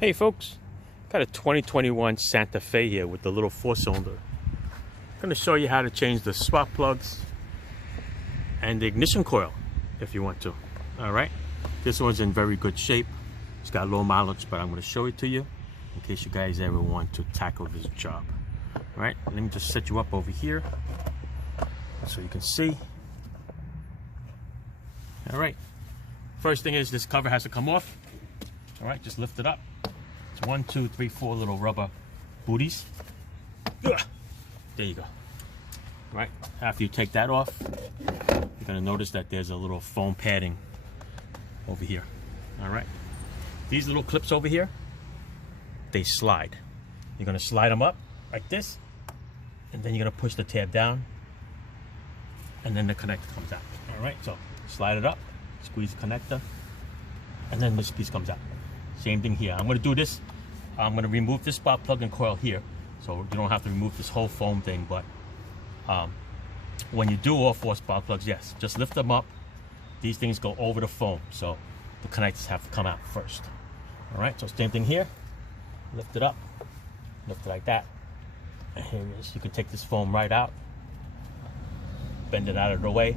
Hey folks, got a 2021 Santa Fe here with the little 4-cylinder. I'm going to show you how to change the spark plugs and the ignition coil if you want to. Alright, this one's in very good shape. It's got low mileage, but I'm going to show it to you in case you guys ever want to tackle this job. Alright, let me just set you up over here so you can see. Alright, first thing is this cover has to come off. Alright, just lift it up. It's 1, 2, 3, 4 little rubber booties. There you go. Right, after you take that off, you're gonna notice that there's a little foam padding over here. Alright, these little clips over here, they slide. You're gonna slide them up like this, and then you're gonna push the tab down, and then the connector comes out. Alright, so slide it up, squeeze the connector, and then this piece comes out. Same thing here. I'm going to do this. I'm going to remove this spark plug and coil here, so you don't have to remove this whole foam thing. But when you do all 4 spark plugs, yes, just lift them up. These things go over the foam, so the connectors have to come out first. All right, so same thing here. Lift it up, lift it like that, and here it is. You can take this foam right out, bend it out of the way,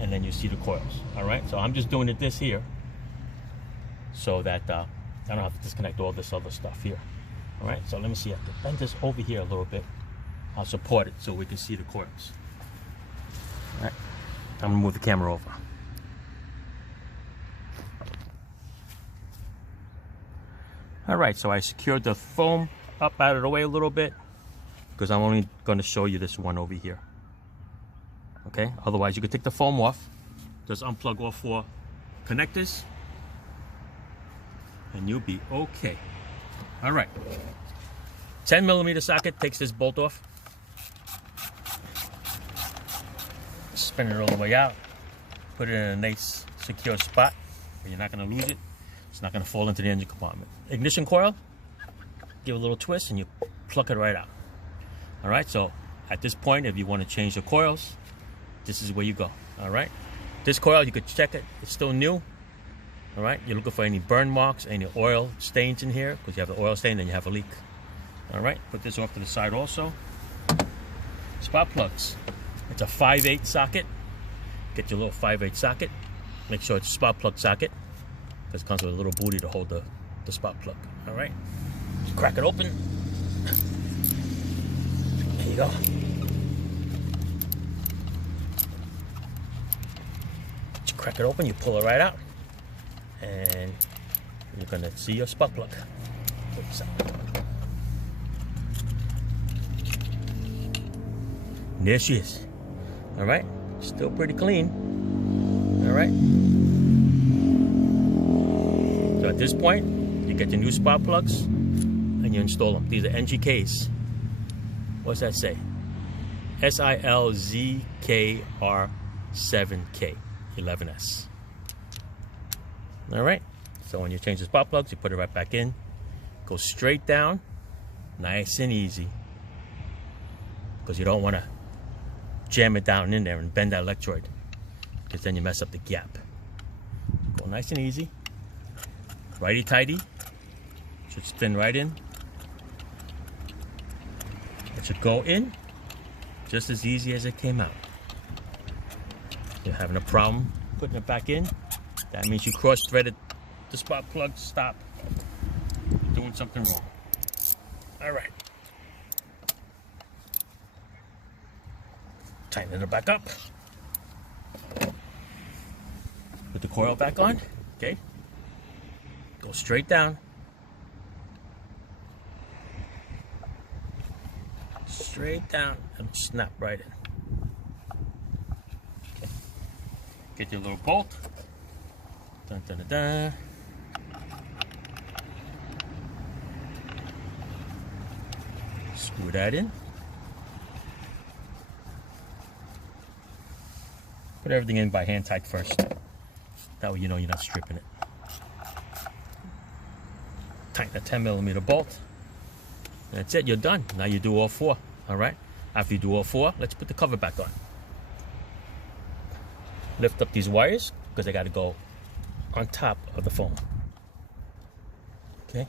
and then you see the coils. All right, so I'm just doing it this here, so that I don't have to disconnect all this other stuff here. All right, so let me see. I have to bend this over here a little bit. I'll support it so we can see the coils. All right, I'm gonna move the camera over. All right, so I secured the foam up out of the way a little bit because I'm only going to show you this one over here. Okay, otherwise you could take the foam off, just unplug all 4 connectors, and you'll be okay. All right, 10mm socket takes this bolt off. Spin it all the way out. Put it in a nice secure spot where you're not going to lose it. It's not going to fall into the engine compartment. Ignition coil, give a little twist and you pluck it right out. All right, so at this point, if you want to change the coils, this is where you go. All right, this coil, you could check it. It's still new. All right, you're looking for any burn marks, any oil stains in here, because you have the oil stain and you have a leak. All right, put this off to the side also. Spark plugs. It's a 5/8 socket. Get your little 5/8 socket. Make sure it's a spark plug socket. This comes with a little booty to hold the spark plug. All right, just crack it open. There you go. Just crack it open, you pull it right out, and you're gonna see your spark plug. And there she is. All right, still pretty clean. All right. So at this point, you get your new spark plugs and you install them. These are NGKs. What's that say? SILZKR7K 11S. All right. So when you change the spark plugs, you put it right back in. Go straight down, nice and easy, because you don't want to jam it down in there and bend that electrode, because then you mess up the gap. Go nice and easy, righty tighty. Should spin right in. It should go in just as easy as it came out. You're having a problem putting it back in, that means you cross-threaded the spark plug. Stop. You're doing something wrong. All right. Tighten it back up. Put the coil back on. Okay. Go straight down. Straight down and snap right in. Okay. Get your little bolt. Dun, dun, dun, dun. Screw that in. Put everything in by hand tight first. That way you know you're not stripping it. Tighten a 10mm bolt. That's it, you're done. Now you do all 4. All right. After you do all 4, let's put the cover back on. Lift up these wires because they got to go on top of the foam. Okay,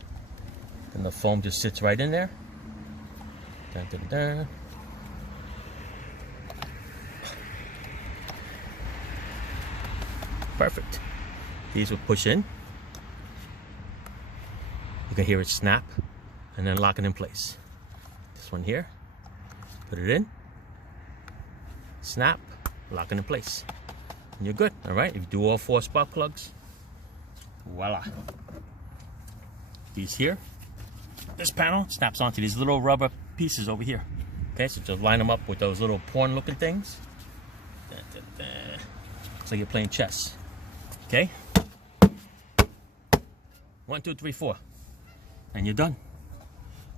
and the foam just sits right in there. Dun, dun, dun. Perfect. These will push in. You can hear it snap and then lock it in place. This one here, put it in, snap, lock it in place, and you're good. All right, if you do all 4 spark plugs, voila. These here, this panel snaps onto these little rubber pieces over here. Okay, so just line them up with those little porn looking things. Dun, dun, dun. Looks like you're playing chess. Okay, 1, 2, 3, 4, and you're done.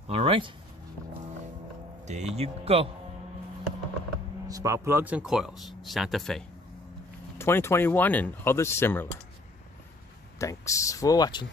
All right, there you go. Spark plugs and coils, Santa Fe, 2021 and others similar. Thanks for watching.